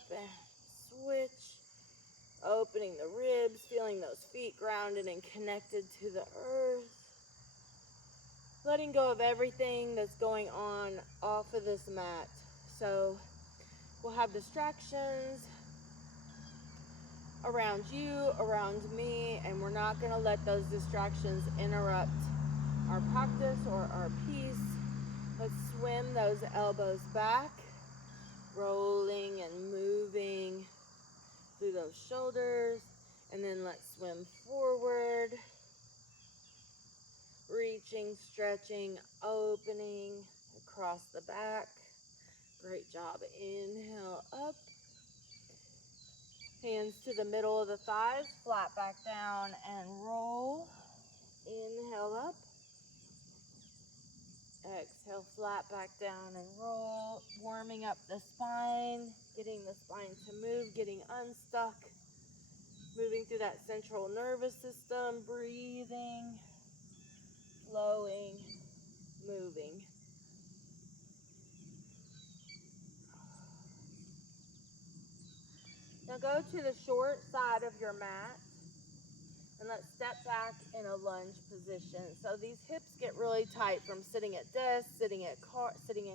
up and switch. Opening the ribs, feeling those feet grounded and connected to the earth. Letting go of everything that's going on off of this mat. So we'll have distractions around you, around me, and we're not going to let those distractions interrupt our practice or our peace. Let's swim those elbows back, rolling and moving through those shoulders, and then let's swim forward, reaching, stretching, opening across the back. Great job. Inhale up, hands to the middle of the thighs, flat back down and roll. Inhale up, exhale, flat back down and roll, warming up the spine, getting the spine to move, getting unstuck. Moving through that central nervous system, breathing, flowing, moving. Now go to the short side of your mat and let's step back in a lunge position. So these hips get really tight from sitting at desks, sitting in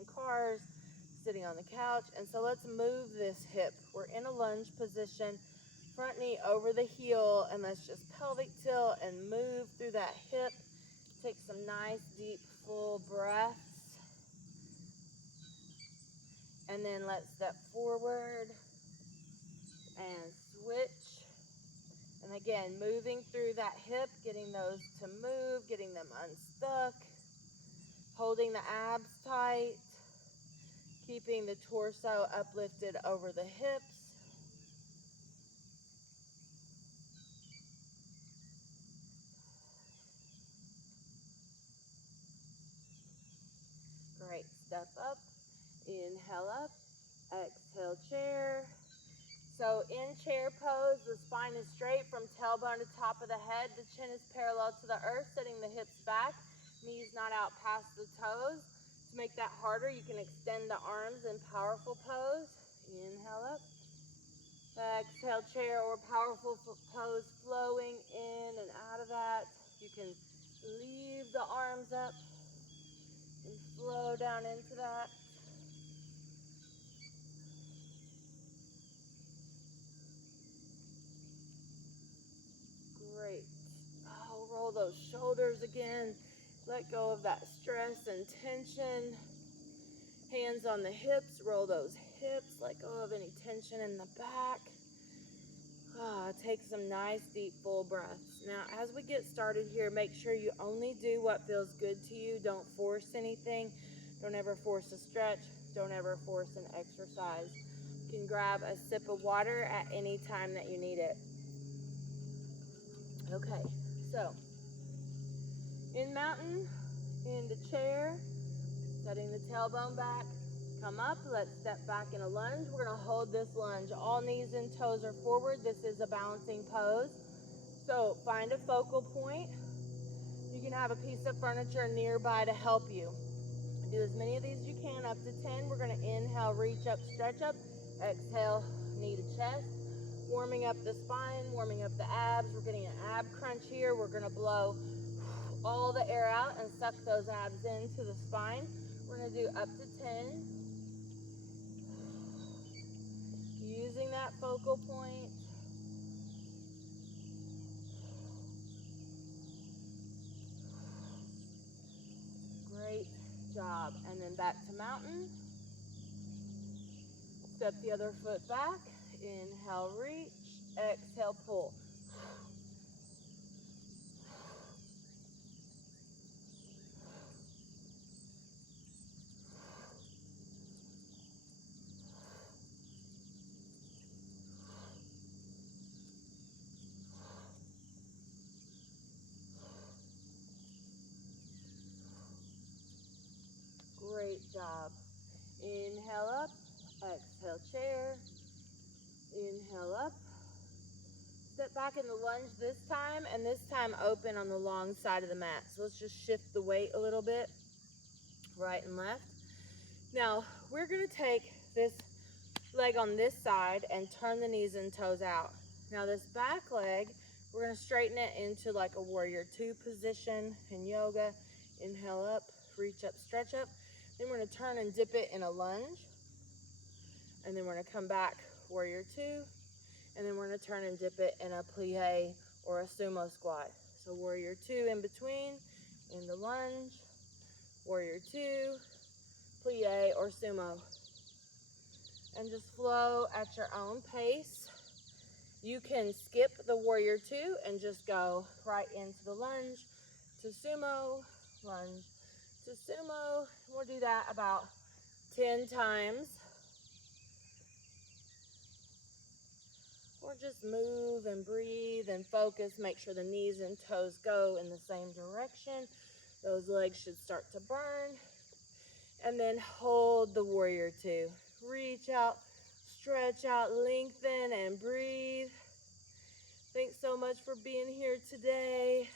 cars, sitting on the couch. And so let's move this hip. We're in a lunge position. Front knee over the heel, and let's just pelvic tilt and move through that hip. Take some nice, deep, full breaths. And then let's step forward and switch. And again, moving through that hip, getting those to move, getting them unstuck. Holding the abs tight. Keeping the torso uplifted over the hips. Great. Step up. Inhale up. Exhale, chair. So in chair pose, the spine is straight from tailbone to top of the head. The chin is parallel to the earth, setting the hips back. Knees not out past the toes. To make that harder, you can extend the arms in powerful pose. Inhale up. Exhale, chair or powerful pose, flowing in and out of that. You can leave the arms up and flow down into that. Great. Oh, roll those shoulders again. Let go of that stress and tension. Hands on the hips, roll those hips. Let go of any tension in the back. Take some nice, deep, full breaths. Now, as we get started here, make sure you only do what feels good to you. Don't force anything. Don't ever force a stretch. Don't ever force an exercise. You can grab a sip of water at any time that you need it. Okay, so in mountain, into chair, setting the tailbone back. Come up, let's step back in a lunge. We're gonna hold this lunge. All knees and toes are forward. This is a balancing pose. So find a focal point. You can have a piece of furniture nearby to help you. Do as many of these as you can, up to 10. We're gonna inhale, reach up, stretch up. Exhale, knee to chest. Warming up the spine, warming up the abs. We're getting an ab crunch here. We're gonna blow all the air out and suck those abs into the spine. We're gonna do up to 10. Using that focal point. Great job. And then back to mountain. Step the other foot back. Inhale, reach. Exhale, pull. Great job. Inhale up, exhale, chair. Inhale up. Step back in the lunge this time, and this time open on the long side of the mat. So let's just shift the weight a little bit, right and left. Now, we're gonna take this leg on this side and turn the knees and toes out. Now this back leg, we're gonna straighten it into like a warrior two position in yoga. Inhale up, reach up, stretch up. Then we're gonna turn and dip it in a lunge. And then we're gonna come back, warrior two. And then we're gonna turn and dip it in a plie or a sumo squat. So warrior two in between, in the lunge, warrior two, plie or sumo. And just flow at your own pace. You can skip the warrior two and just go right into the lunge to sumo, lunge to sumo. We'll do that about 10 times. Or just move and breathe and focus. Make sure the knees and toes go in the same direction. Those legs should start to burn. And then hold the warrior two. Reach out, stretch out, lengthen, and breathe. Thanks so much for being here today.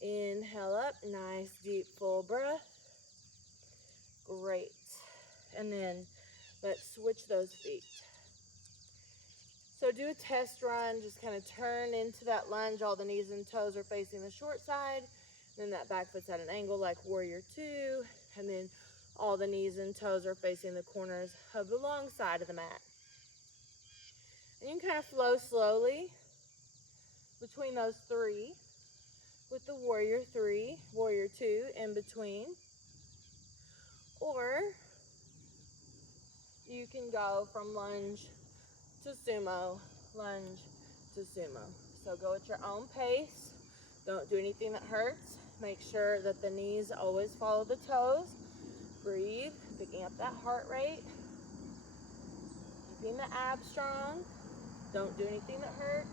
Inhale up, nice deep full breath. Great. And then let's switch those feet. So do a test run, just kind of turn into that lunge. All the knees and toes are facing the short side. Then that back foot's at an angle like warrior two. And then all the knees and toes are facing the corners of the long side of the mat. And you can kind of flow slowly between those three with the warrior three, warrior two in between. Or you can go from lunge to sumo, lunge to sumo. So go at your own pace. Don't do anything that hurts. Make sure that the knees always follow the toes. Breathe, picking up that heart rate. Keeping the abs strong. Don't do anything that hurts.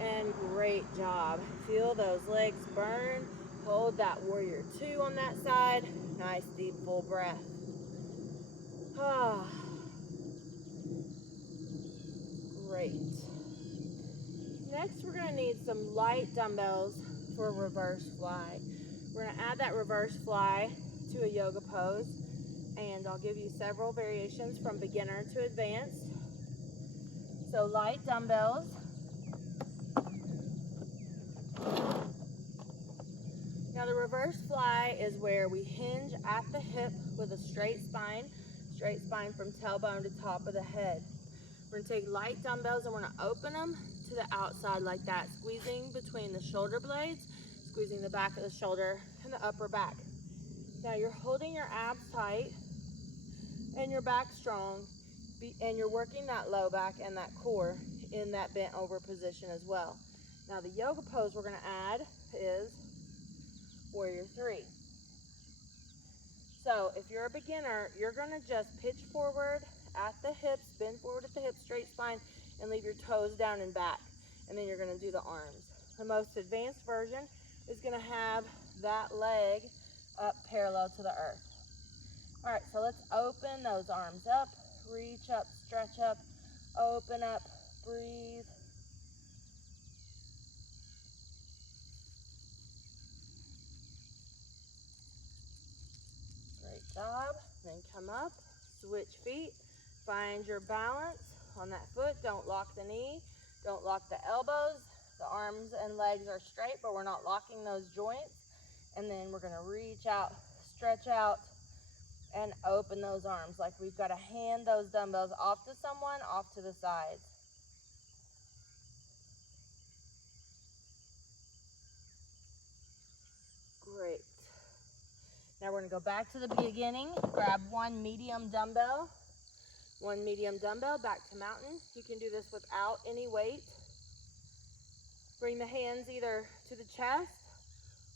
And great job. Feel those legs burn. Hold that warrior two on that side. Nice deep full breath. Ah. Great. Next, we're going to need some light dumbbells for reverse fly. We're going to add that reverse fly to a yoga pose, and I'll give you several variations from beginner to advanced. So light dumbbells. Now the reverse fly is where we hinge at the hip with a straight spine from tailbone to top of the head. We're going to take light dumbbells and we're going to open them to the outside like that, squeezing between the shoulder blades, squeezing the back of the shoulder and the upper back. Now you're holding your abs tight and your back strong, and you're working that low back and that core in that bent over position as well. Now the yoga pose we're going to add is warrior three. So if you're a beginner, you're going to just pitch forward at the hips, bend forward at the hips, straight spine, and leave your toes down and back. And then you're going to do the arms. The most advanced version is going to have that leg up parallel to the earth. All right, so let's open those arms up, reach up, stretch up, open up, breathe. Great job. Then come up, switch feet, find your balance on that foot. Don't lock the knee, don't lock the elbows. The arms and legs are straight, but we're not locking those joints. And then we're gonna reach out, stretch out, and open those arms like we've got to hand those dumbbells off to someone, off to the sides. Great. Now we're going to go back to the beginning. Grab one medium dumbbell back to mountain. You can do this without any weight. Bring the hands either to the chest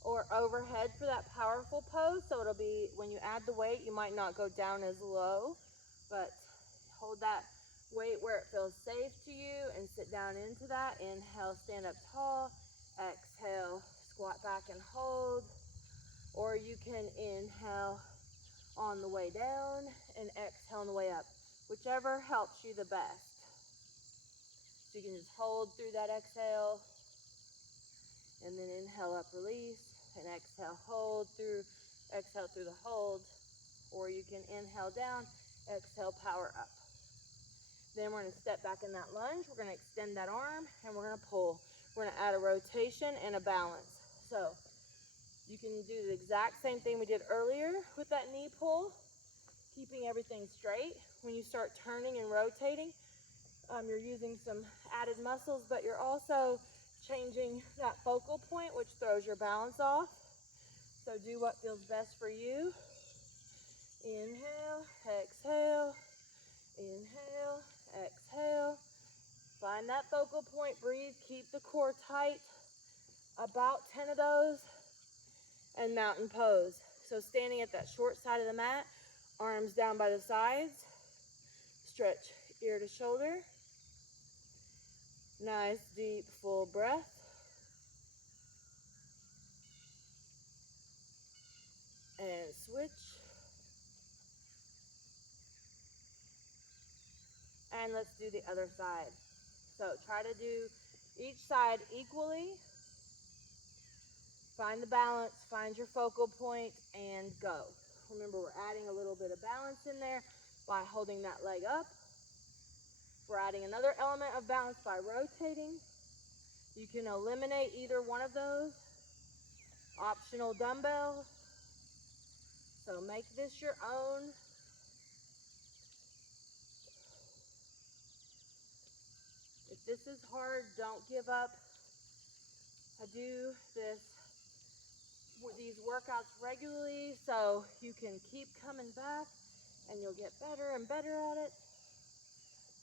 or overhead for that powerful pose. So it'll be, when you add the weight, you might not go down as low, but hold that weight where it feels safe to you and sit down into that. Inhale, stand up tall. Exhale, squat back and hold. Or you can inhale on the way down and exhale on the way up, whichever helps you the best. So you can just hold through that exhale, and then inhale up, release, and exhale, hold through, exhale through the hold. or you can inhale down, exhale, power up. Then we're going to step back in that lunge. We're going to extend that arm, and we're going to pull. We're going to add a rotation and a balance. So you can do the exact same thing we did earlier with that knee pull, keeping everything straight. When you start turning and rotating, you're using some added muscles, but you're also changing that focal point, which throws your balance off. So do what feels best for you. Inhale, exhale, inhale, exhale. Find that focal point, breathe, keep the core tight. About 10 of those, and mountain pose. So standing at that short side of the mat, arms down by the sides, stretch ear to shoulder. Nice, deep, full breath. And switch. And let's do the other side. So try to do each side equally. Find the balance, find your focal point, and go. Remember, we're adding a little bit of balance in there by holding that leg up. We're adding another element of balance by rotating. You can eliminate either one of those. Optional dumbbell. So make this your own. If this is hard, don't give up. I do these workouts regularly, so you can keep coming back and you'll get better and better at it.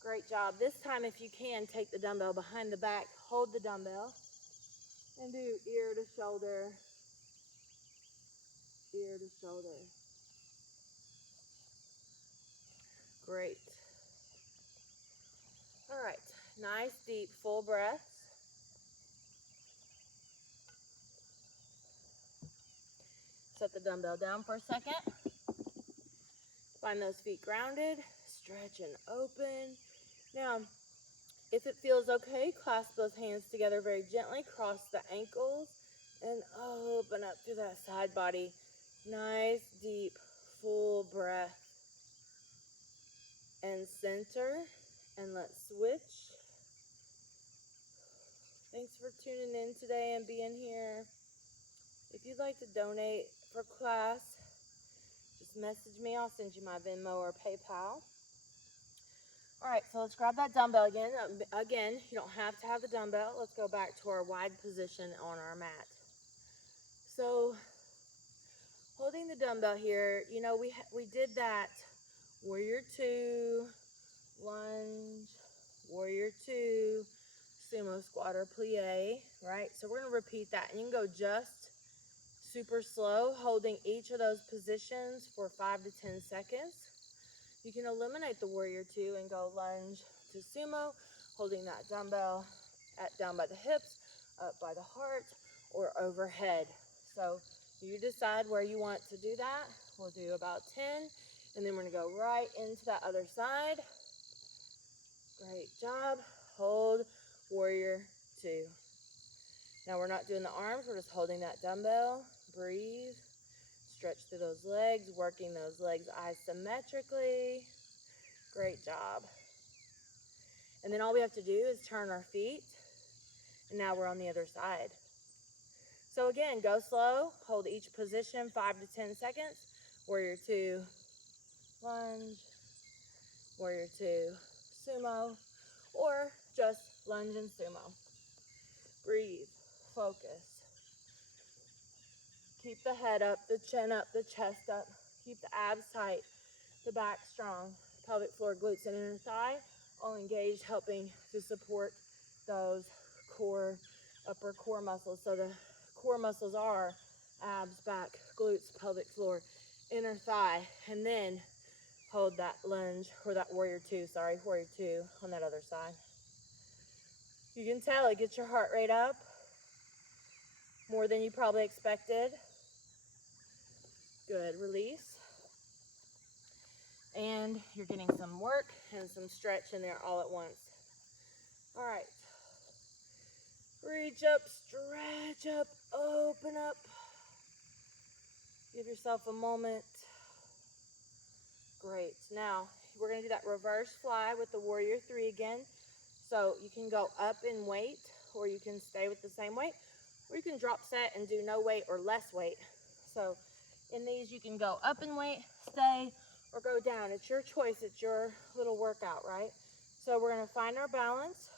Great job. This time, if you can, take the dumbbell behind the back, hold the dumbbell, and do ear to shoulder, ear to shoulder. Great. All right, nice, deep, full breaths. Set the dumbbell down for a second. Find those feet grounded, stretch and open. Now, if it feels okay, clasp those hands together very gently, cross the ankles, and open up through that side body. Nice, deep, full breath. And center, and let's switch. Thanks for tuning in today and being here. If you'd like to donate for class, just message me. I'll send you my Venmo or PayPal. All right, so let's grab that dumbbell again. Again, you don't have to have the dumbbell. Let's go back to our wide position on our mat. So holding the dumbbell here, you know, we did that warrior 2, lunge, warrior 2, sumo squat or plie, right? So we're going to repeat that, and you can go just super slow, holding each of those positions for 5 to 10 seconds. You can eliminate the warrior 2 and go lunge to sumo, holding that dumbbell down by the hips, up by the heart, or overhead. So you decide where you want to do that. We'll do about 10, and then we're going to go right into that other side. Great job. Hold warrior 2. Now we're not doing the arms, we're just holding that dumbbell. Breathe. Stretch through those legs, working those legs isometrically. Great job. And then all we have to do is turn our feet, and now we're on the other side. So again, go slow, hold each position 5 to 10 seconds. Warrior 2, lunge, warrior 2, sumo, or just lunge and sumo. Breathe, focus. Keep the head up, the chin up, the chest up. Keep the abs tight, the back strong. Pelvic floor, glutes, and inner thigh all engaged, helping to support those upper core muscles. So the core muscles are abs, back, glutes, pelvic floor, inner thigh, and then hold that lunge, or that warrior 2 on that other side. You can tell it gets your heart rate up more than you probably expected. Good, release. And you're getting some work and some stretch in there all at once. All right. Reach up, stretch up, open up. Give yourself a moment. Great. Now, we're going to do that reverse fly with the Warrior 3 again. So you can go up in weight, or you can stay with the same weight, or you can drop set and do no weight or less weight. So in these, you can go up in weight, stay, or go down. It's your choice. It's your little workout, right? So we're going to find our balance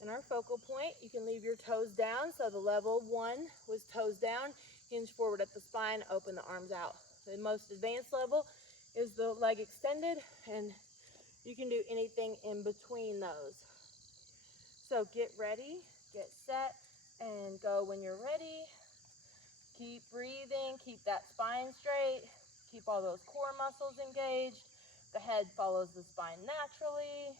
and our focal point. You can leave your toes down. So the level 1 was toes down, hinge forward at the spine, open the arms out. The most advanced level is the leg extended, and you can do anything in between those. So get ready, get set, and go when you're ready. Keep breathing, keep that spine straight, keep all those core muscles engaged. The head follows the spine naturally.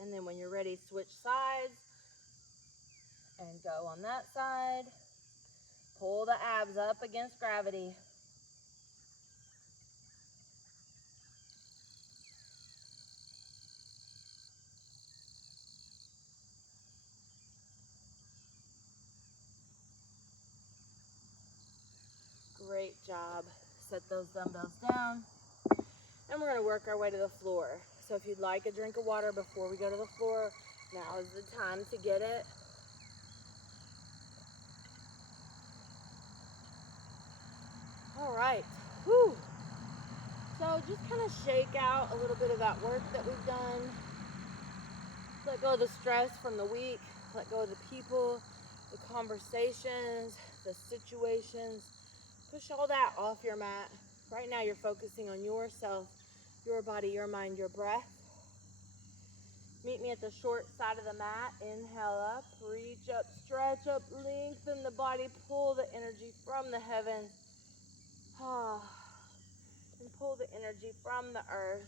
And then when you're ready, switch sides and go on that side. Pull the abs up against gravity. Great job. Set those dumbbells down. And we're going to work our way to the floor. So if you'd like a drink of water before we go to the floor, now is the time to get it. All right. Whew. So just kind of shake out a little bit of that work that we've done. Let go of the stress from the week. Let go of the people, the conversations, the situations. Push all that off your mat. Right now you're focusing on yourself, your body, your mind, your breath. Meet me at the short side of the mat. Inhale up, reach up, stretch up, lengthen the body, pull the energy from the heavens. And pull the energy from the earth.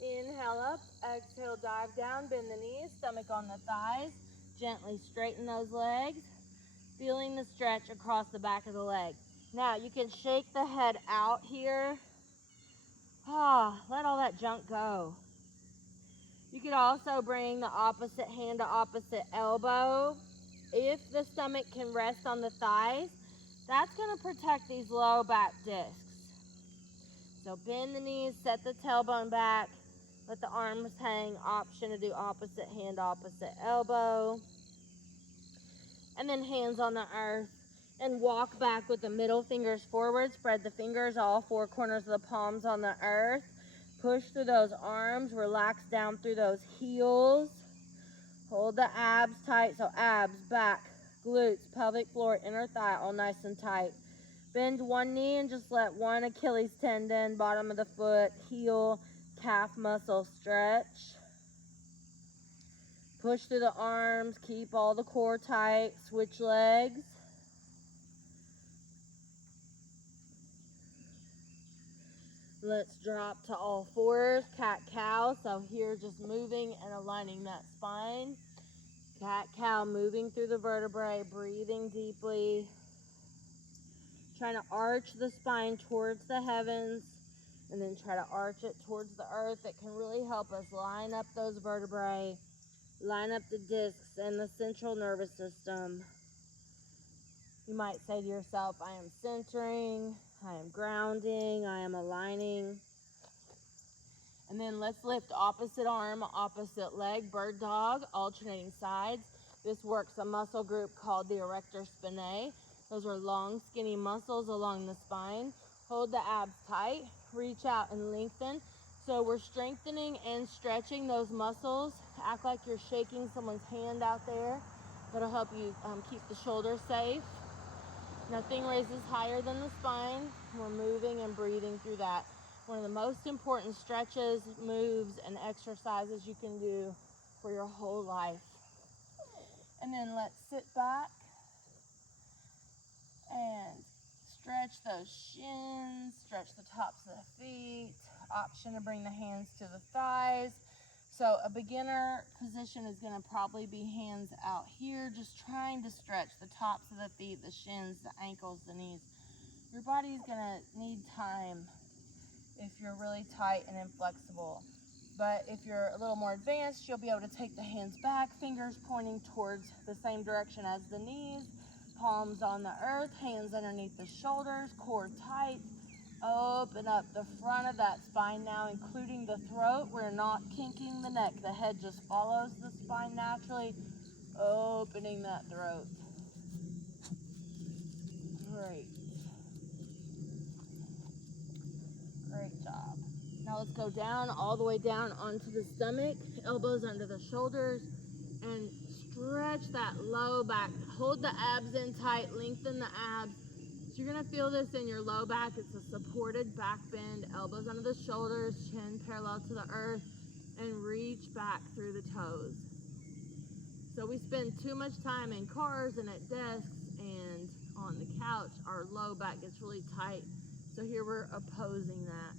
Inhale up, exhale, dive down, bend the knees, stomach on the thighs. Gently straighten those legs, feeling the stretch across the back of the leg. Now you can shake the head out here. Let all that junk go. You could also bring the opposite hand to opposite elbow. If the stomach can rest on the thighs, that's going to protect these low back discs. So bend the knees, set the tailbone back, let the arms hang. Option to do opposite hand, opposite elbow. And then hands on the earth. And walk back with the middle fingers forward. Spread the fingers, all four corners of the palms on the earth. Push through those arms. Relax down through those heels. Hold the abs tight. So abs, back, glutes, pelvic floor, inner thigh, all nice and tight. Bend one knee and just let one Achilles tendon, bottom of the foot, heel, calf muscle stretch. Push through the arms. Keep all the core tight. Switch legs. Let's drop to all fours, cat-cow. So here, just moving and aligning that spine. Cat-cow, moving through the vertebrae, breathing deeply. Trying to arch the spine towards the heavens, and then try to arch it towards the earth. It can really help us line up those vertebrae, line up the discs and the central nervous system. You might say to yourself, I am centering, I am grounding, I am aligning. And then let's lift opposite arm, opposite leg, bird dog, alternating sides. This works a muscle group called the erector spinae. Those are long, skinny muscles along the spine. Hold the abs tight, reach out and lengthen. So we're strengthening and stretching those muscles. Act like you're shaking someone's hand out there. That'll help you keep the shoulders safe. Nothing raises higher than the spine. We're moving and breathing through that. One of the most important stretches, moves, and exercises you can do for your whole life. And then let's sit back and stretch those shins, stretch the tops of the feet. Option to bring the hands to the thighs. So a beginner position is going to probably be hands out here, just trying to stretch the tops of the feet, the shins, the ankles, the knees. Your body's going to need time if you're really tight and inflexible. But if you're a little more advanced, you'll be able to take the hands back, fingers pointing towards the same direction as the knees, palms on the earth, hands underneath the shoulders, core tight. Open up the front of that spine now, including the throat. We're not kinking the neck. The head just follows the spine naturally, opening that throat. Great. Great job. Now let's go down, all the way down onto the stomach, elbows under the shoulders, and stretch that low back. Hold the abs in tight, lengthen the abs. So you're gonna feel this in your low back. It's a supported back bend, elbows under the shoulders, chin parallel to the earth, and reach back through the toes. So we spend too much time in cars and at desks and on the couch. Our low back gets really tight. So here we're opposing that.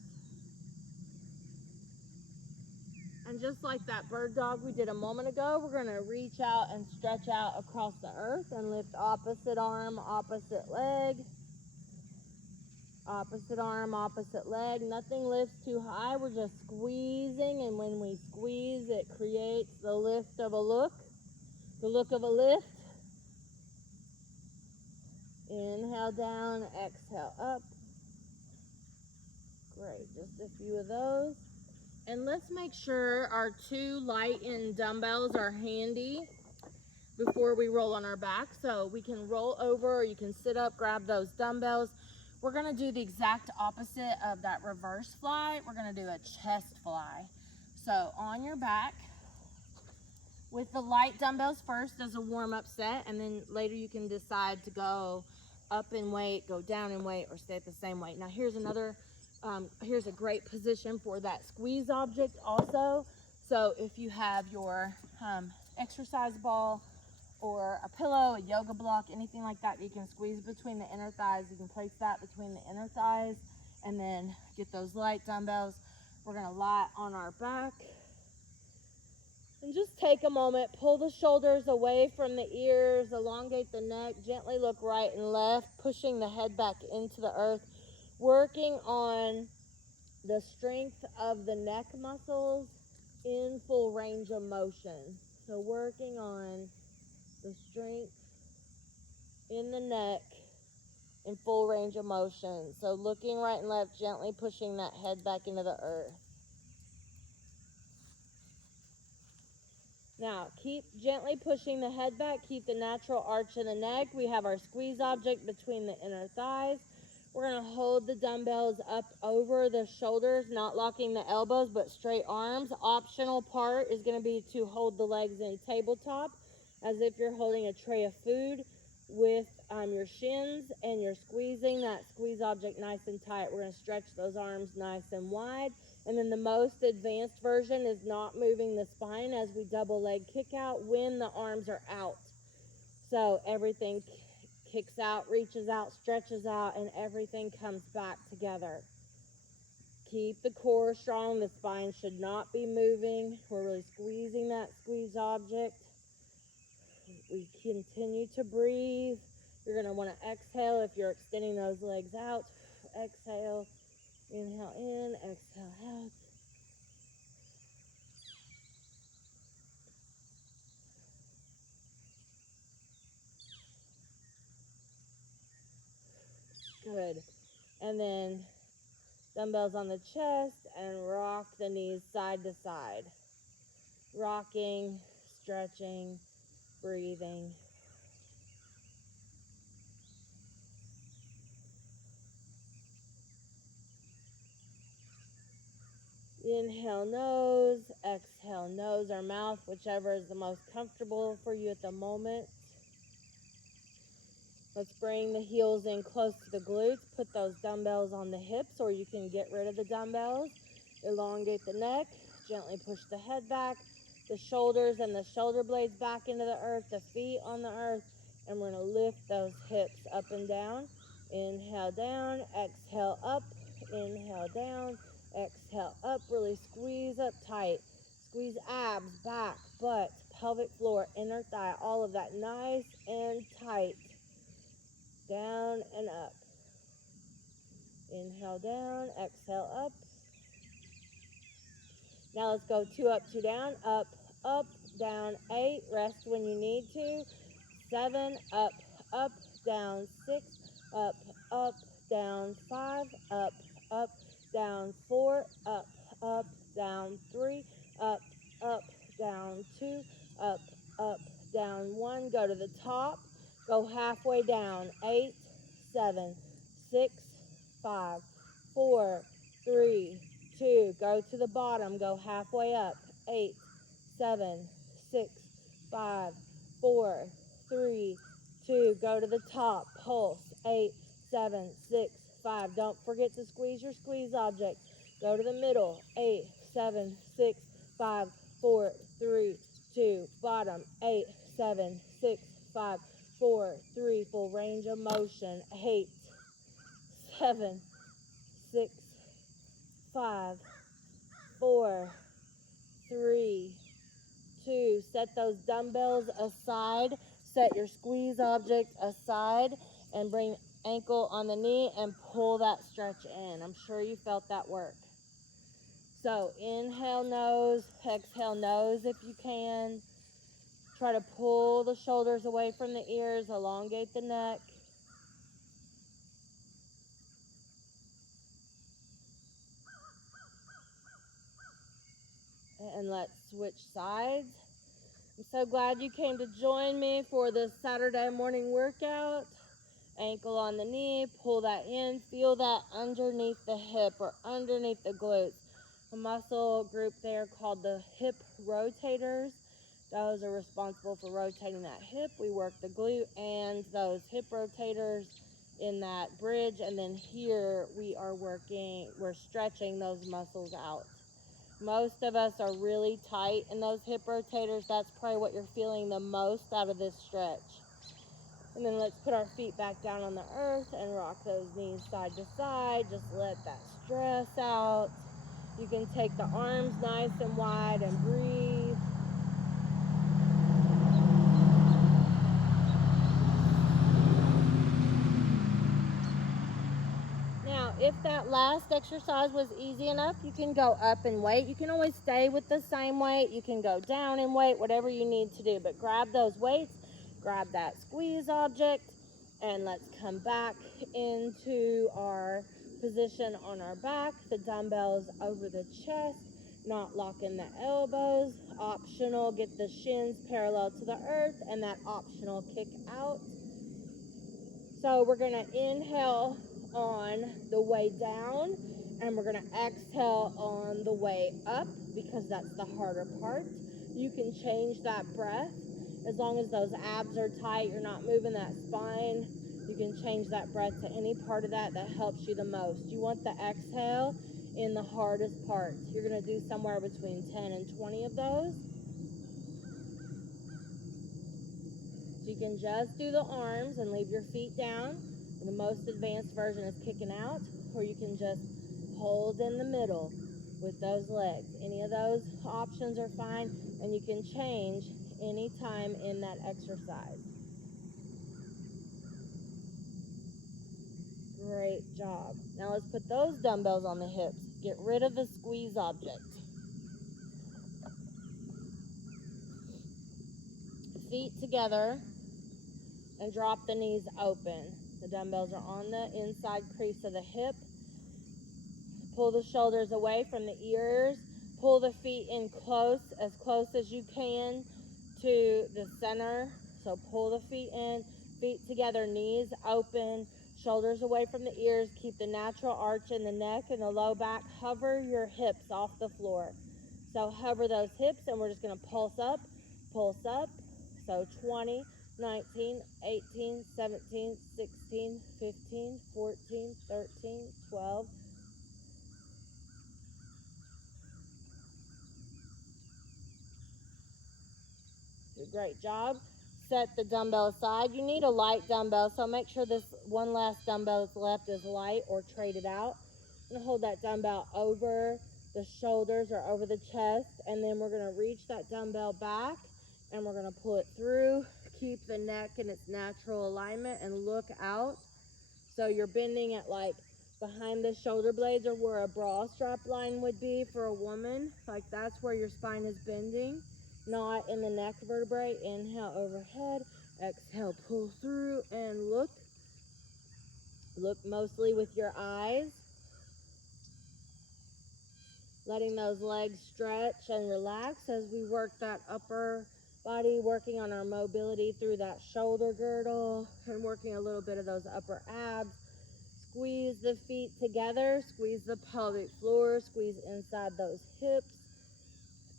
And just like that bird dog we did a moment ago, we're gonna reach out and stretch out across the earth and lift opposite arm, opposite leg. Opposite arm, opposite leg. Nothing lifts too high. We're just squeezing, and when we squeeze, it creates the lift of a look. The look of a lift. Inhale down, exhale up. Great, just a few of those. And let's make sure our 2 light-end dumbbells are handy before we roll on our back. So we can roll over, or you can sit up, grab those dumbbells. We're gonna do the exact opposite of that reverse fly. We're gonna do a chest fly. So on your back, with the light dumbbells first as a warm-up set, and then later you can decide to go up in weight, go down in weight, or stay at the same weight. Now here's another, here's a great position for that squeeze object also. So if you have your exercise ball or a pillow, a yoga block, anything like that, you can squeeze between the inner thighs. You can place that between the inner thighs, and then get those light dumbbells. We're gonna lie on our back. And just take a moment, pull the shoulders away from the ears, elongate the neck, gently look right and left, pushing the head back into the earth, working on the strength of the neck muscles in full range of motion. So working on the strength in the neck in full range of motion. So looking right and left, gently pushing that head back into the earth. Now, keep gently pushing the head back. Keep the natural arch in the neck. We have our squeeze object between the inner thighs. We're going to hold the dumbbells up over the shoulders, not locking the elbows, but straight arms. Optional part is going to be to hold the legs in tabletop, as if you're holding a tray of food with your shins, and you're squeezing that squeeze object nice and tight. We're going to stretch those arms nice and wide. And then the most advanced version is not moving the spine as we double leg kick out when the arms are out. So everything kicks out, reaches out, stretches out, and everything comes back together. Keep the core strong. The spine should not be moving. We're really squeezing that squeeze object. We continue to breathe. You're going to want to exhale if you're extending those legs out. Exhale. Inhale in, exhale out. Good. And then dumbbells on the chest, and rock the knees side to side. Rocking, stretching, breathing. Inhale nose, exhale nose or mouth, whichever is the most comfortable for you at the moment. Let's bring the heels in close to the glutes. Put those dumbbells on the hips, or you can get rid of the dumbbells. Elongate the neck, gently push the head back, the shoulders and the shoulder blades back into the earth, the feet on the earth, and we're going to lift those hips up and down. Inhale down, exhale up, inhale down, exhale up. Really squeeze up tight. Squeeze abs, back, butt, pelvic floor, inner thigh, all of that nice and tight. Down and up. Inhale down, exhale up. Now let's go 2 up, 2 down, up, up, down, 8, rest when you need to, 7, up, up, down, 6, up, up, down, 5, up, up, down, 4, up, up, down, 3, up, up, down, 2, up, up, down, 1, go to the top, go halfway down, 8, 7, 6, 5, 4, 3, 2, go to the bottom, go halfway up, 8, 7, 6, 5, 4, 3, 2, go to the top, pulse, 8, 7, 6, 5, don't forget to squeeze your squeeze object, go to the middle, 8, 7, 6, 5, 4, 3, 2, bottom, 8, 7, 6, 5, 4, 3, full range of motion, 8, 7, 6, 5, 4, 3, 2, set those dumbbells aside, set your squeeze object aside, and bring ankle on the knee and pull that stretch in. I'm sure you felt that work. So inhale nose, exhale nose if you can. Try to pull the shoulders away from the ears, elongate the neck. And let's switch sides. I'm so glad you came to join me for this Saturday morning workout. Ankle on the knee, pull that in, feel that underneath the hip or underneath the glutes. A muscle group there called the hip rotators. Those are responsible for rotating that hip. We work the glute and those hip rotators in that bridge, and then here we're stretching those muscles out. Most of us are really tight in those hip rotators. That's probably what you're feeling the most out of this stretch. And then let's put our feet back down on the earth and rock those knees side to side. Just let that stress out. You can take the arms nice and wide and breathe. Now, if that last exercise was easy enough, you can go up in weight. You can always stay with the same weight. You can go down in weight, whatever you need to do. But grab those weights, grab that squeeze object, and let's come back into our position on our back. The dumbbells over the chest, not locking the elbows. Optional, get the shins parallel to the earth, and that optional kick out. So we're going to inhale on the way down, and we're going to exhale on the way up because that's the harder part. You can change that breath as long as those abs are tight, you're not moving that spine. You can change that breath to any part of that helps you the most. You want the exhale in the hardest parts. You're going to do somewhere between 10 and 20 of those. So you can just do the arms and leave your feet down. The most advanced version is kicking out, or you can just hold in the middle with those legs. Any of those options are fine, and you can change any time in that exercise. Great job. Now let's put those dumbbells on the hips. Get rid of the squeeze object. Feet together and drop the knees open. The dumbbells are on the inside crease of the hip. Pull the shoulders away from the ears. Pull the feet in close as you can to the center. So pull the feet in, feet together, knees open, shoulders away from the ears. Keep the natural arch in the neck and the low back. Hover your hips off the floor. So hover those hips, and we're just going to pulse up. So 20, 19, 18, 17, 16, 15, 14, 13, 12. Great job. Set the dumbbell aside. You need a light dumbbell, so make sure this one last dumbbell that's left is light or trade it out. I'm going to hold that dumbbell over the shoulders or over the chest, and then we're going to reach that dumbbell back, and we're going to pull it through. Keep the neck in its natural alignment and look out. So you're bending at like behind the shoulder blades are where a bra strap line would be for a woman. Like that's where your spine is bending, not in the neck vertebrae. Inhale overhead, exhale pull through, and look. Look mostly with your eyes. Letting those legs stretch and relax as we work that upper body, working on our mobility through that shoulder girdle and working a little bit of those upper abs. Squeeze the feet together, squeeze the pelvic floor, squeeze inside those hips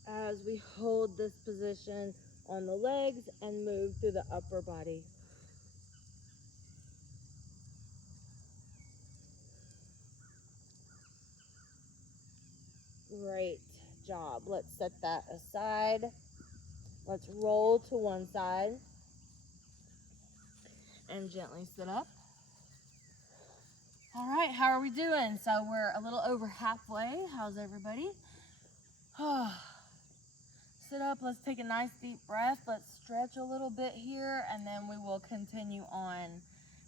as we hold this position on the legs and move through the upper body. Great job. Let's set that aside. Let's roll to one side and gently sit up. All right, how are we doing? So we're a little over halfway. How's everybody? Sit up, let's take a nice deep breath. Let's stretch a little bit here and then we will continue on.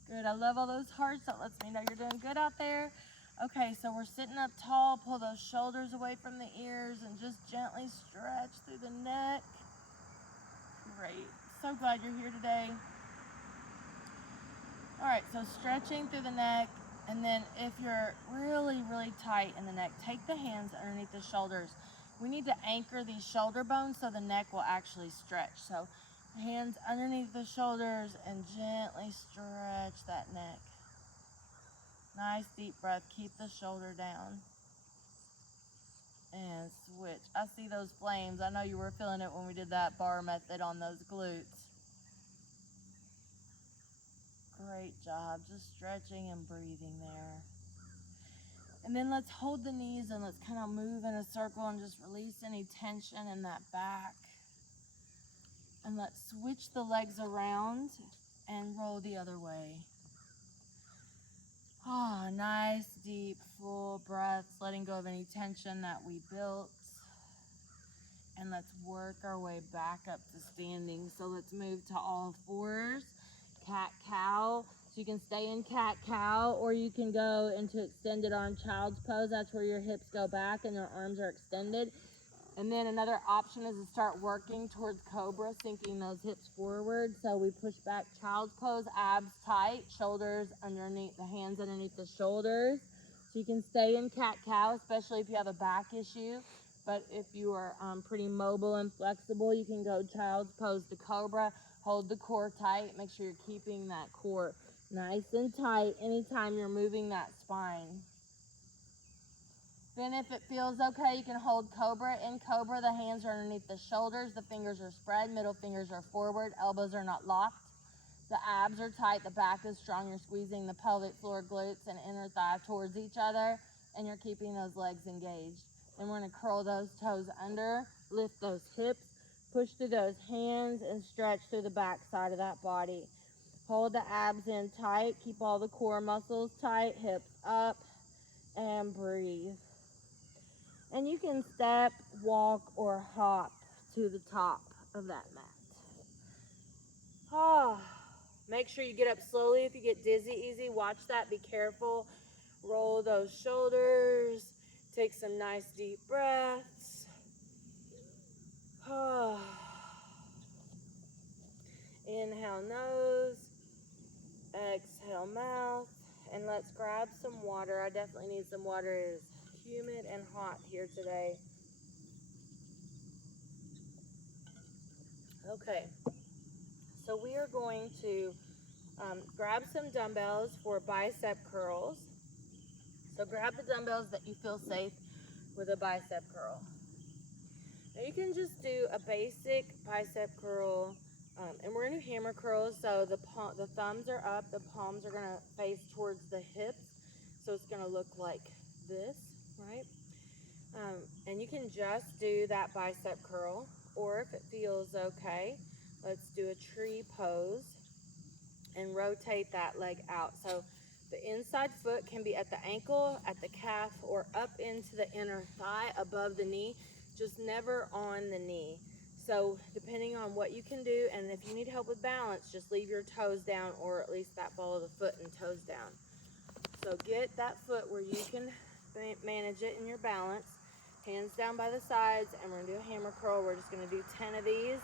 Good, I love all those hearts. That lets me know you're doing good out there. Okay, so we're sitting up tall. Pull those shoulders away from the ears and just gently stretch through the neck. Great, so glad you're here today. All right, so stretching through the neck, and then if you're really, really tight in the neck, take the hands underneath the shoulders. We need to anchor these shoulder bones so the neck will actually stretch. So hands underneath the shoulders and gently stretch that neck. Nice deep breath, keep the shoulder down. And switch. I see those flames. I know you were feeling it when we did that bar method on those glutes. Great job, just stretching and breathing there. And then let's hold the knees and let's kind of move in a circle and just release any tension in that back. And let's switch the legs around and roll the other way. Ah, nice, deep, full breaths, letting go of any tension that we built. And let's work our way back up to standing. So let's move to all fours, cat-cow. So you can stay in cat-cow or you can go into extended arm child's pose. That's where your hips go back and your arms are extended. And then another option is to start working towards cobra, sinking those hips forward. So we push back child's pose, abs tight, shoulders underneath, the hands underneath the shoulders. So you can stay in cat-cow, especially if you have a back issue. But if you are pretty mobile and flexible, you can go child's pose to cobra. Hold the core tight. Make sure you're keeping that core nice and tight anytime you're moving that spine. Then if it feels okay, you can hold cobra. In cobra, the hands are underneath the shoulders. The fingers are spread. Middle fingers are forward. Elbows are not locked. The abs are tight. The back is strong. You're squeezing the pelvic floor, glutes, and inner thigh towards each other. And you're keeping those legs engaged. And we're going to curl those toes under, lift those hips, push through those hands, and stretch through the back side of that body. Hold the abs in tight. Keep all the core muscles tight. Hips up. And breathe. And you can step, walk, or hop to the top of that mat. Make sure you get up slowly. If you get dizzy, easy. Watch that. Be careful. Roll those shoulders. Take some nice deep breaths. Inhale nose, exhale mouth, and let's grab some water. I definitely need some water. It is humid and hot here today. Okay, so we are going to grab some dumbbells for bicep curls. So grab the dumbbells that you feel safe with a bicep curl. Now you can just do a basic bicep curl, and we're going to do hammer curls. So the thumbs are up, the palms are going to face towards the hips. So it's going to look like this, right? And you can just do that bicep curl, or if it feels okay, let's do a tree pose and rotate that leg out. So the inside foot can be at the ankle, at the calf, or up into the inner thigh above the knee, just never on the knee. So depending on what you can do, and if you need help with balance, just leave your toes down, or at least that ball of the foot and toes down. So get that foot where you can manage it in your balance. Hands down by the sides, and we're gonna do a hammer curl. We're just gonna do 10 of these.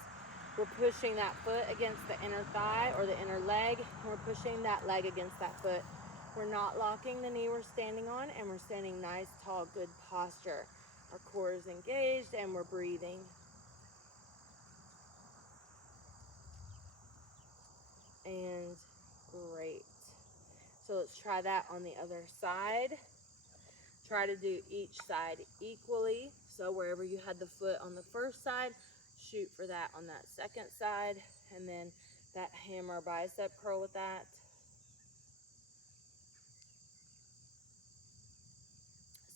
We're pushing that foot against the inner thigh or the inner leg, and we're pushing that leg against that foot. We're not locking the knee we're standing on, and we're standing nice, tall, good posture. Our core is engaged, and we're breathing. And great. So let's try that on the other side. Try to do each side equally. So wherever you had the foot on the first side, shoot for that on that second side, and then that hammer bicep curl with that.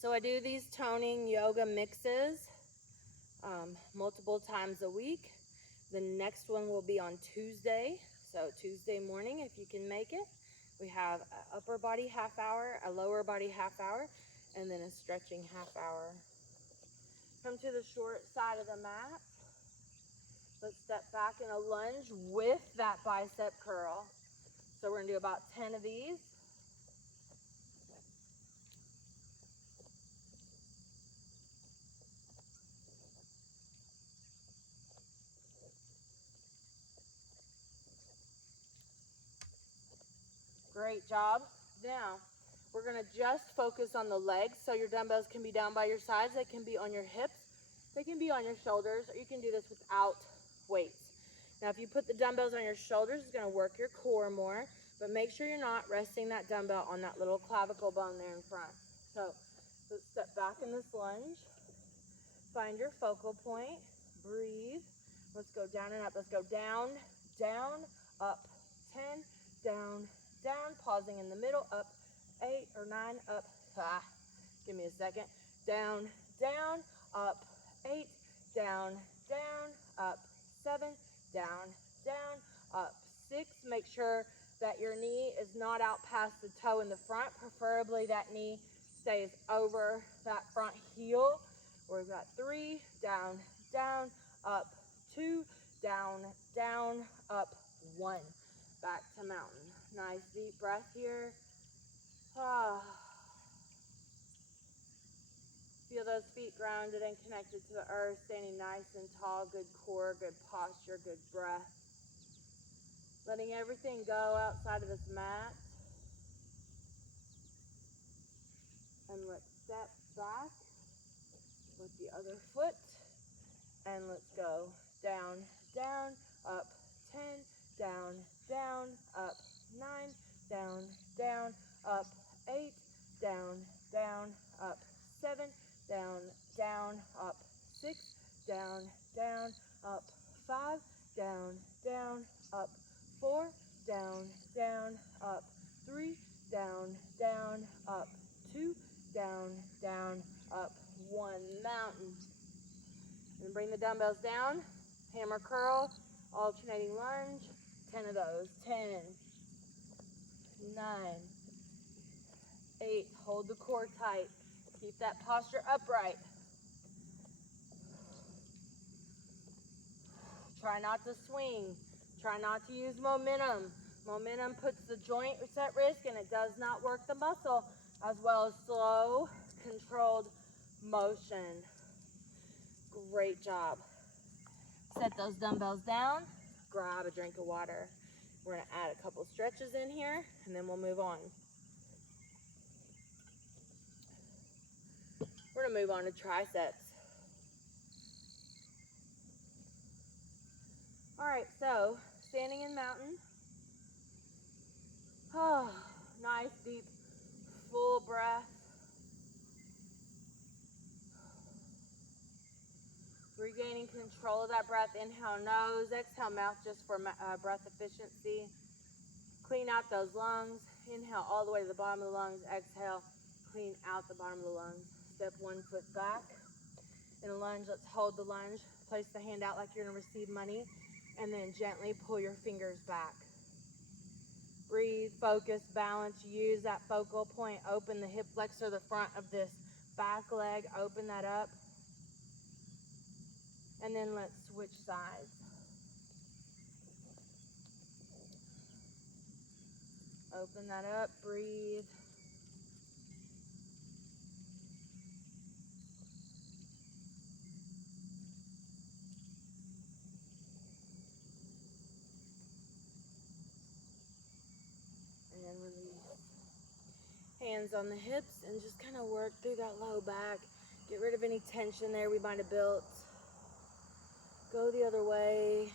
So I do these toning yoga mixes multiple times a week. The next one will be on Tuesday. So Tuesday morning, if you can make it. We have an upper body half hour, a lower body half hour, and then a stretching half hour. Come to the short side of the mat. Let's step back in a lunge with that bicep curl. So we're gonna do about 10 of these. Great job. Now, we're gonna just focus on the legs. So your dumbbells can be down by your sides, they can be on your hips, they can be on your shoulders, or you can do this without weights. Now, if you put the dumbbells on your shoulders, it's gonna work your core more, but make sure you're not resting that dumbbell on that little clavicle bone there in front. So let's step back in this lunge. Find your focal point, breathe. Let's go down and up. Let's go down, down, up, 10, down, down, pausing in the middle, up, 8 or 9, up, give me a second, down, down, up, 8, down, down, up, 7, down, down, up, 6. Make sure that your knee is not out past the toe in the front, preferably that knee stays over that front heel. We've got 3, down, down, up, 2, down, down, up, 1. Back to mountain. Nice deep breath here. Feel those feet grounded and connected to the earth, standing nice and tall, good core, good posture, good breath. Letting everything go outside of this mat. And let's step back with the other foot. And let's go down, down, up, 10, down, down, up, 9, down, down, up, 8, down, down, up, 7, down, down, up, 6, down, down, up, 5, down, down, up, 4, down, down, up, 3, down, down, up, 2, down, down, up, 1. Mountain. And bring the dumbbells down, hammer curl, alternating lunge, 10 of those. 10, 9, 8, hold the core tight. Keep that posture upright. Try not to swing. Try not to use momentum. Momentum puts the joint at risk, and it does not work the muscle, as well as slow, controlled motion. Great job. Set those dumbbells down, grab a drink of water. We're gonna add a couple stretches in here, and then we'll move on. We're gonna move on to triceps. All right, so standing in mountain. Oh, nice deep, full breath. Regaining control of that breath. Inhale nose, exhale mouth, just for breath efficiency. Clean out those lungs. Inhale all the way to the bottom of the lungs. Exhale, clean out the bottom of the lungs. Step one foot back. In a lunge, let's hold the lunge. Place the hand out like you're gonna receive money, and then gently pull your fingers back. Breathe, focus, balance. Use that focal point. Open the hip flexor, the front of this back leg. Open that up. And then let's switch sides. Open that up, breathe. hands on the hips and just kind of work through that low back. Get rid of any tension there we might have built. Go the other way.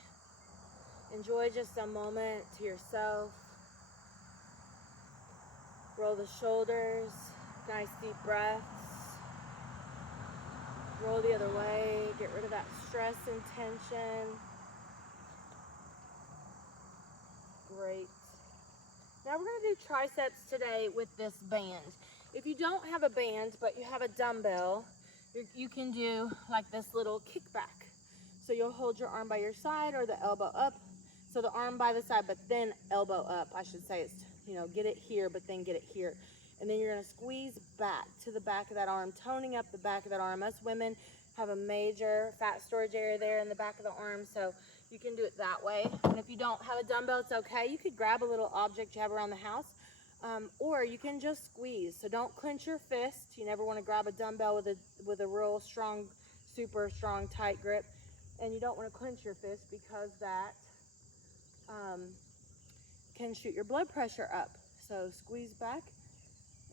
Enjoy just a moment to yourself. Roll the shoulders. Nice deep breaths. Roll the other way. Get rid of that stress and tension. Great. Now we're going to do triceps today with this band. If you don't have a band, but you have a dumbbell, you can do like this little kickback. So you'll hold your arm by your side or the elbow up. So the arm by the side, but then elbow up. I should say it's, get it here, but then get it here. And then you're going to squeeze back to the back of that arm, toning up the back of that arm. Us women have a major fat storage area there in the back of the arm, so you can do it that way. And if you don't have a dumbbell, it's okay. You could grab a little object you have around the house, or you can just squeeze. So don't clench your fist. You never want to grab a dumbbell with a real strong, super strong, tight grip. And you don't want to clench your fist because that can shoot your blood pressure up. So squeeze back,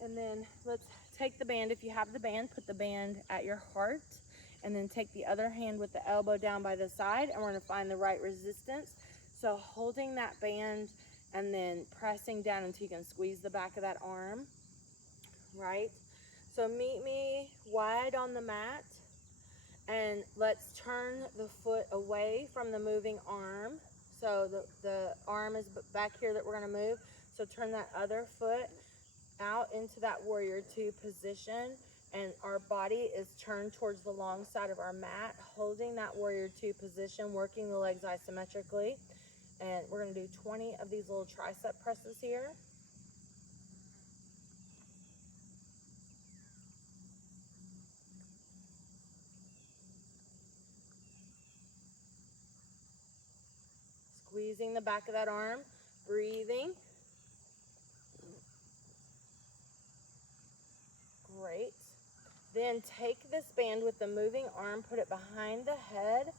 and then let's take the band. If you have the band, put the band at your heart, and then take the other hand with the elbow down by the side, and we're going to find the right resistance. So holding that band and then pressing down until you can squeeze the back of that arm, right? So meet me wide on the mat, and let's turn the foot away from the moving arm. So the arm is back here that we're going to move. So turn that other foot out into that warrior two position, and our body is turned towards the long side of our mat, holding that warrior two position, working the legs isometrically. And we're going to do 20 of these little tricep presses here. Squeezing the back of that arm, breathing. Great. Then take this band with the moving arm, put it behind the head,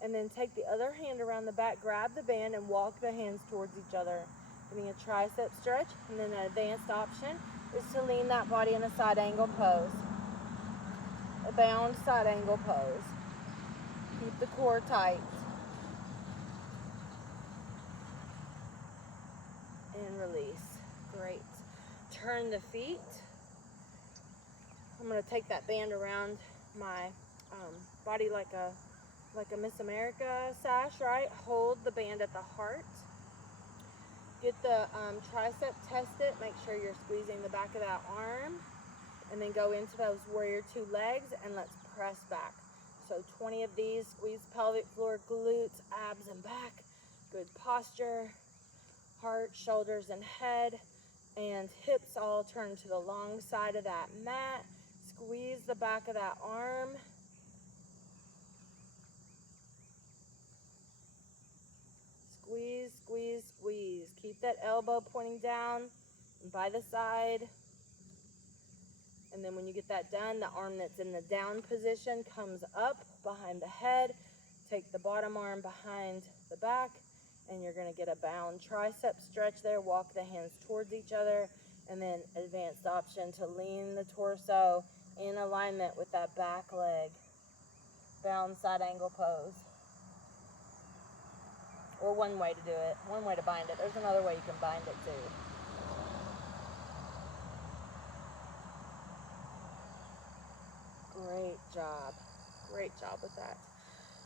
and then take the other hand around the back, grab the band, and walk the hands towards each other. Getting a tricep stretch, and then an advanced option is to lean that body in a side angle pose. A bound side angle pose. Keep the core tight. And release. Great. Turn the feet. I'm going to take that band around my body like a Miss America sash, right? Hold the band at the heart. Get the tricep tested. Make sure you're squeezing the back of that arm. And then go into those warrior two legs, and let's press back. So 20 of these. Squeeze pelvic floor, glutes, abs, and back. Good posture. Heart, shoulders, and head. And hips all turn to the long side of that mat. Squeeze the back of that arm. Squeeze, squeeze, squeeze. Keep that elbow pointing down and by the side. And then when you get that done, the arm that's in the down position comes up behind the head. Take the bottom arm behind the back, and you're going to get a bound tricep stretch there. Walk the hands towards each other, and then advanced option to lean the torso in alignment with that back leg. Bound side angle pose. Or one way to do it, one way to bind it. There's another way you can bind it too. Great job. Great job with that.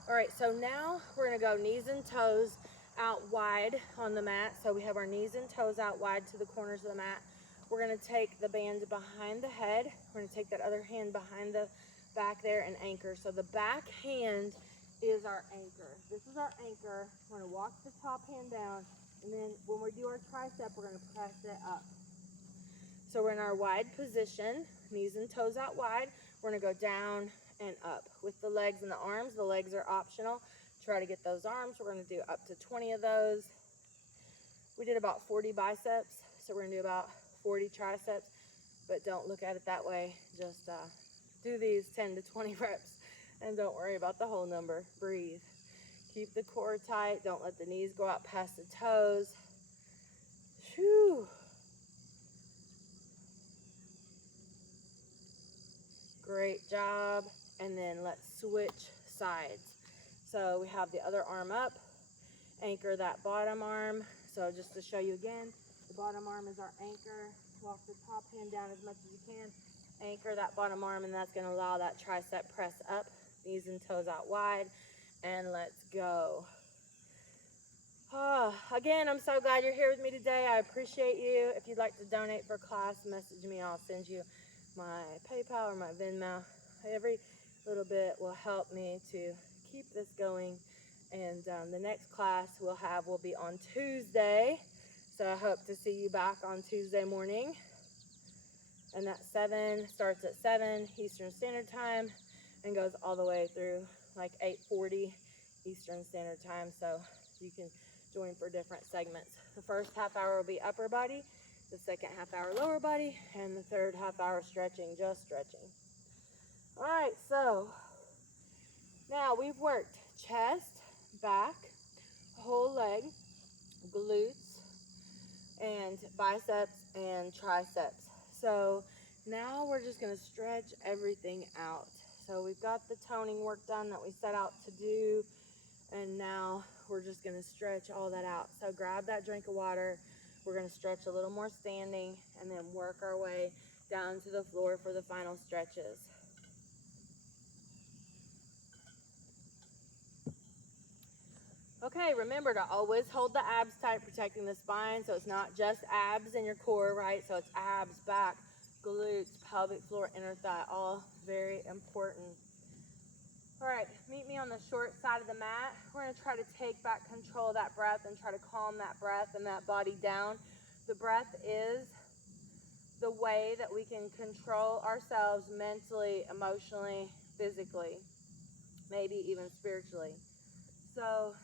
All right, so now we're going to go knees and toes out wide on the mat. So we have our knees and toes out wide to the corners of the mat. We're going to take the band behind the head. We're going to take that other hand behind the back there and anchor. So the back hand is our anchor. This is our anchor. We're going to walk the top hand down, and then when we do our tricep, we're going to press it up. So we're in our wide position, knees and toes out wide. We're going to go down and up with the legs and the arms. The legs are optional. Try to get those arms. We're going to do up to 20 of those. We did about 40 biceps, so we're going to do about 40 triceps, but don't look at it that way. Just do these 10 to 20 reps, and don't worry about the whole number. Breathe. Keep the core tight. Don't let the knees go out past the toes. Whew. Great job. And then let's switch sides. So we have the other arm up, anchor that bottom arm. So just to show you again, the bottom arm is our anchor. Walk the top hand down as much as you can. Anchor that bottom arm, and that's going to allow that tricep press up, knees and toes out wide. And let's go. Again, I'm so glad you're here with me today. I appreciate you. If you'd like to donate for class, message me. I'll send you my PayPal or my Venmo. Every little bit will help me to keep this going. And the next class will be on Tuesday. So I hope to see you back on Tuesday morning. And that starts at 7 Eastern Standard Time and goes all the way through like 8:40 Eastern Standard Time. So you can join for different segments. The first half hour will be upper body, the second half hour lower body, and the third half hour stretching, just stretching. All right, so now we've worked chest, back, whole leg, glutes, and biceps and triceps. So now we're just going to stretch everything out. So we've got the toning work done that we set out to do, and now we're just going to stretch all that out. So grab that drink of water. We're going to stretch a little more standing and then work our way down to the floor for the final stretches. Okay, remember to always hold the abs tight, protecting the spine, so it's not just abs in your core, right? So it's abs, back, glutes, pelvic floor, inner thigh, all very important. All right, meet me on the short side of the mat. We're going to try to take back control of that breath and try to calm that breath and that body down. The breath is the way that we can control ourselves mentally, emotionally, physically, maybe even spiritually. So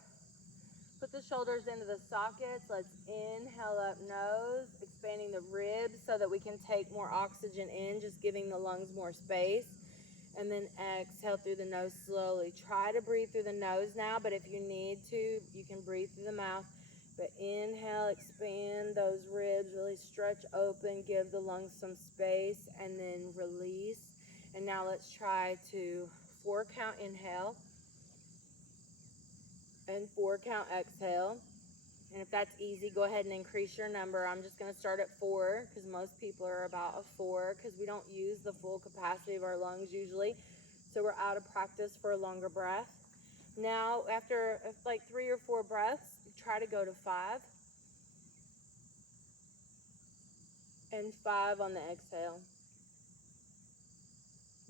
put the shoulders into the sockets. Let's inhale up nose, expanding the ribs so that we can take more oxygen in, just giving the lungs more space. And then exhale through the nose slowly. Try to breathe through the nose now, but if you need to, you can breathe through the mouth. But inhale, expand those ribs, really stretch open, give the lungs some space, and then release. And now let's try to 4 count inhale and 4 count exhale. And if that's easy, go ahead and increase your number. I'm just going to start at 4 because most people are about a 4 because we don't use the full capacity of our lungs usually. So we're out of practice for a longer breath. Now, after like 3 or 4 breaths, try to go to 5. And 5 on the exhale.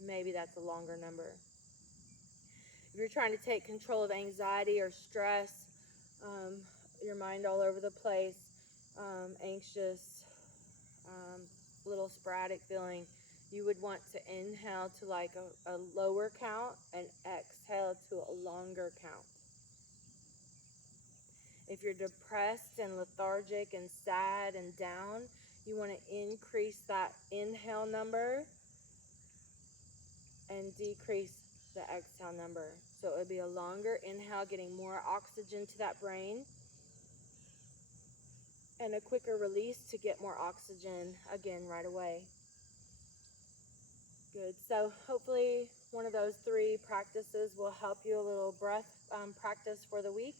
Maybe that's a longer number. If you're trying to take control of anxiety or stress, your mind all over the place, anxious, little sporadic feeling, you would want to inhale to like a lower count and exhale to a longer count. If you're depressed and lethargic and sad and down, you want to increase that inhale number and decrease the exhale number. So it would be a longer inhale, getting more oxygen to that brain, and a quicker release to get more oxygen again right away. Good. So hopefully one of those 3 practices will help you a little breath practice for the week.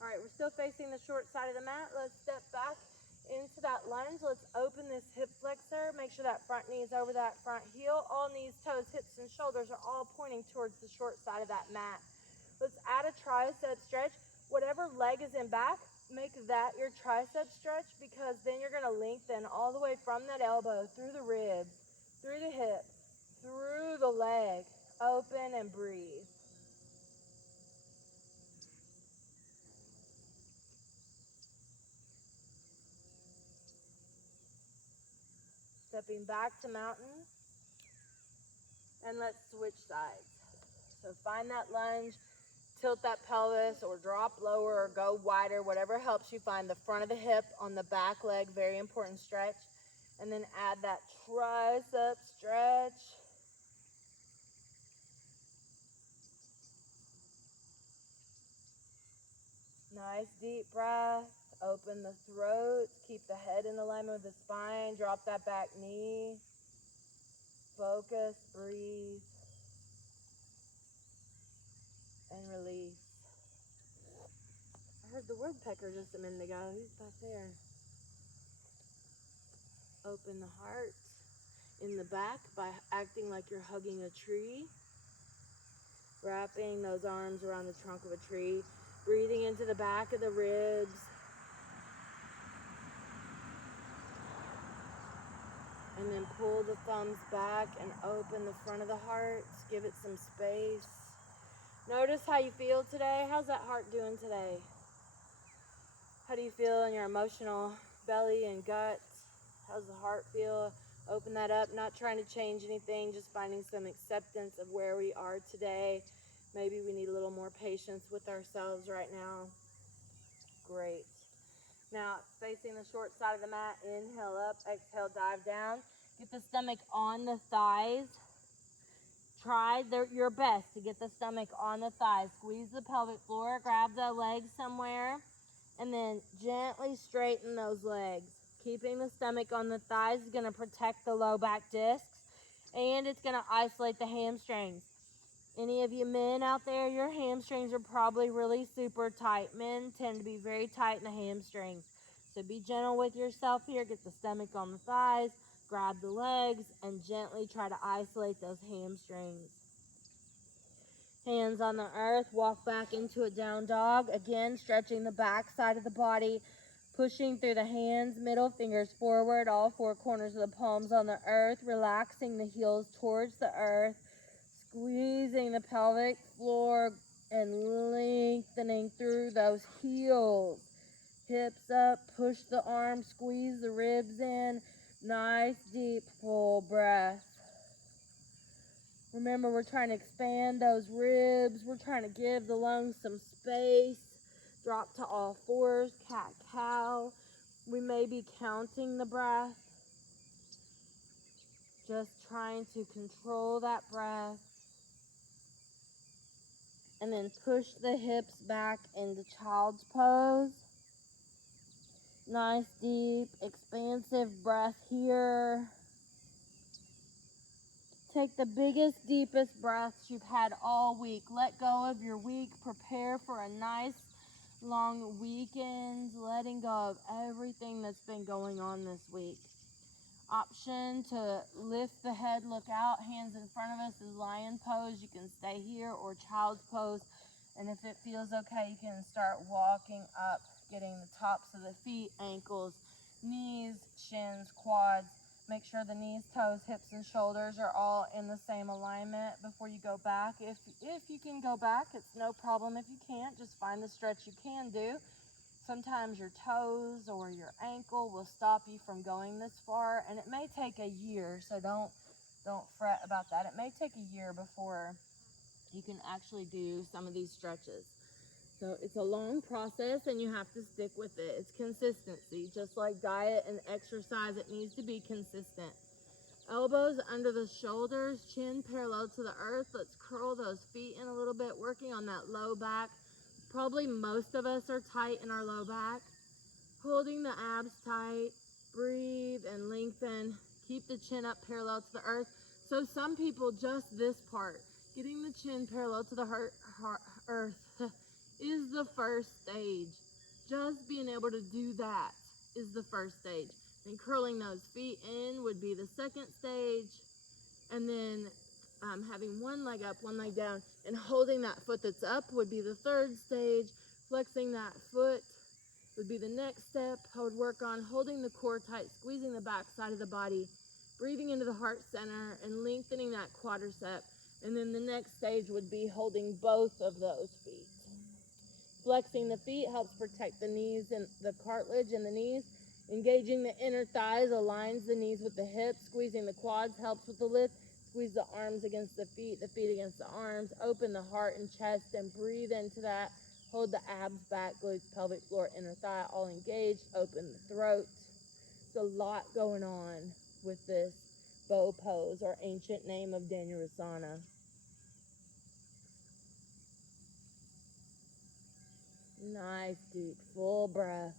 All right, we're still facing the short side of the mat. Let's step back into that lunge. Let's open this hip flexor. Make sure that front knee is over that front heel. All knees, toes, hips, and shoulders are all pointing towards the short side of that mat. Let's add a tricep stretch. Whatever leg is in back, make that your tricep stretch, because then you're going to lengthen all the way from that elbow, through the ribs, through the hip, through the leg. Open and breathe. Stepping back to mountain. And let's switch sides. So find that lunge, tilt that pelvis, or drop lower or go wider, whatever helps you find the front of the hip on the back leg, very important stretch. And then add that tricep stretch. Nice deep breath. Open the throat. Keep the head in alignment with the spine. Drop that back knee. focus, breathe, and release. I heard the woodpecker just a minute ago. He's back there. Open the heart in the back by acting like you're hugging a tree. Wrapping those arms around the trunk of a tree. Breathing into the back of the ribs. And then pull the thumbs back and open the front of the heart. Give it some space. Notice how you feel today. How's that heart doing today? How do you feel in your emotional belly and gut? How's the heart feel? Open that up, not trying to change anything, just finding some acceptance of where we are today. Maybe we need a little more patience with ourselves right now. Great. Now, facing the short side of the mat, inhale up, exhale, dive down. Get the stomach on the thighs. Try your best to get the stomach on the thighs. Squeeze the pelvic floor, grab the legs somewhere, and then gently straighten those legs. Keeping the stomach on the thighs is going to protect the low back discs, and it's going to isolate the hamstrings. Any of you men out there, your hamstrings are probably really super tight. Men tend to be very tight in the hamstrings. So be gentle with yourself here. Get the stomach on the thighs, grab the legs, and gently try to isolate those hamstrings. Hands on the earth, walk back into a down dog. Again, stretching the back side of the body, pushing through the hands, middle fingers forward, all four corners of the palms on the earth, relaxing the heels towards the earth, squeezing the pelvic floor and lengthening through those heels. Hips up, push the arms, squeeze the ribs in. Nice, deep, full breath. Remember, we're trying to expand those ribs. We're trying to give the lungs some space. Drop to all fours, cat-cow. We may be counting the breath. Just trying to control that breath. And then push the hips back into child's pose. Nice, deep, expansive breath here. Take the biggest, deepest breaths you've had all week. Let go of your week. Prepare for a nice, long weekend. Letting go of everything that's been going on this week. Option to lift the head, look out. Hands in front of us is lion pose. You can stay here or child's pose. And if it feels okay, you can start walking up, getting the tops of the feet, ankles, knees, shins, quads. Make sure the knees, toes, hips, and shoulders are all in the same alignment before you go back. If you can go back, it's no problem. If you can't, just find the stretch you can do. Sometimes your toes or your ankle will stop you from going this far, and it may take a year, so don't fret about that. It may take a year before you can actually do some of these stretches. So it's a long process, and you have to stick with it. It's consistency. Just like diet and exercise, it needs to be consistent. Elbows under the shoulders, chin parallel to the earth. Let's curl those feet in a little bit, working on that low back. Probably most of us are tight in our low back. Holding the abs tight. Breathe and lengthen. Keep the chin up parallel to the earth. So some people, just this part, getting the chin parallel to the earth is the first stage. Just being able to do that is the first stage. And curling those feet in would be the second stage. And then having one leg up, one leg down, and holding that foot that's up would be the third stage. Flexing that foot would be the next step. I would work on holding the core tight, squeezing the back side of the body, breathing into the heart center, and lengthening that quadricep. And then the next stage would be holding both of those feet. Flexing the feet helps protect the knees and the cartilage in the knees. Engaging the inner thighs aligns the knees with the hips. Squeezing the quads helps with the lift. Squeeze the arms against the feet against the arms. Open the heart and chest and breathe into that. Hold the abs back, glutes, pelvic floor, inner thigh all engaged. Open the throat. There's a lot going on with this bow pose, or ancient name of Dhanurasana. Nice, deep, full breaths.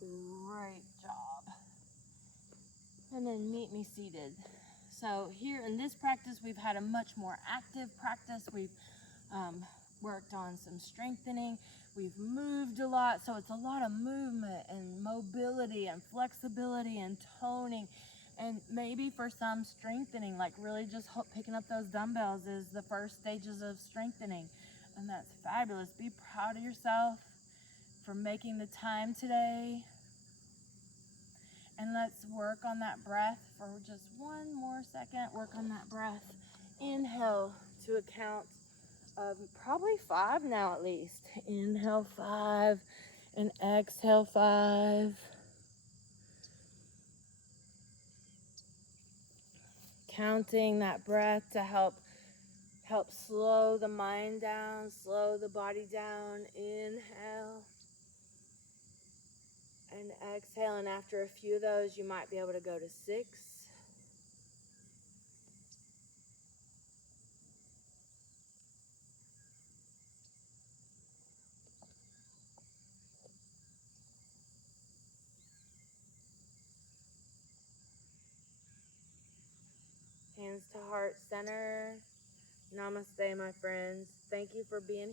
Great job. And then meet me seated. So here in this practice, we've had a much more active practice. We've worked on some strengthening. We've moved a lot, so it's a lot of movement and mobility and flexibility and toning. And maybe for some strengthening, like really just picking up those dumbbells is the first stages of strengthening. And that's fabulous. Be proud of yourself for making the time today. And let's work on that breath for just one more second. Work on that breath. Inhale to a count of probably 5 now at least. Inhale 5 and exhale 5. Counting that breath to help slow the mind down, slow the body down. Inhale and exhale, and after a few of those, you might be able to go to 6. Hands to heart center. Namaste, my friends. Thank you for being here.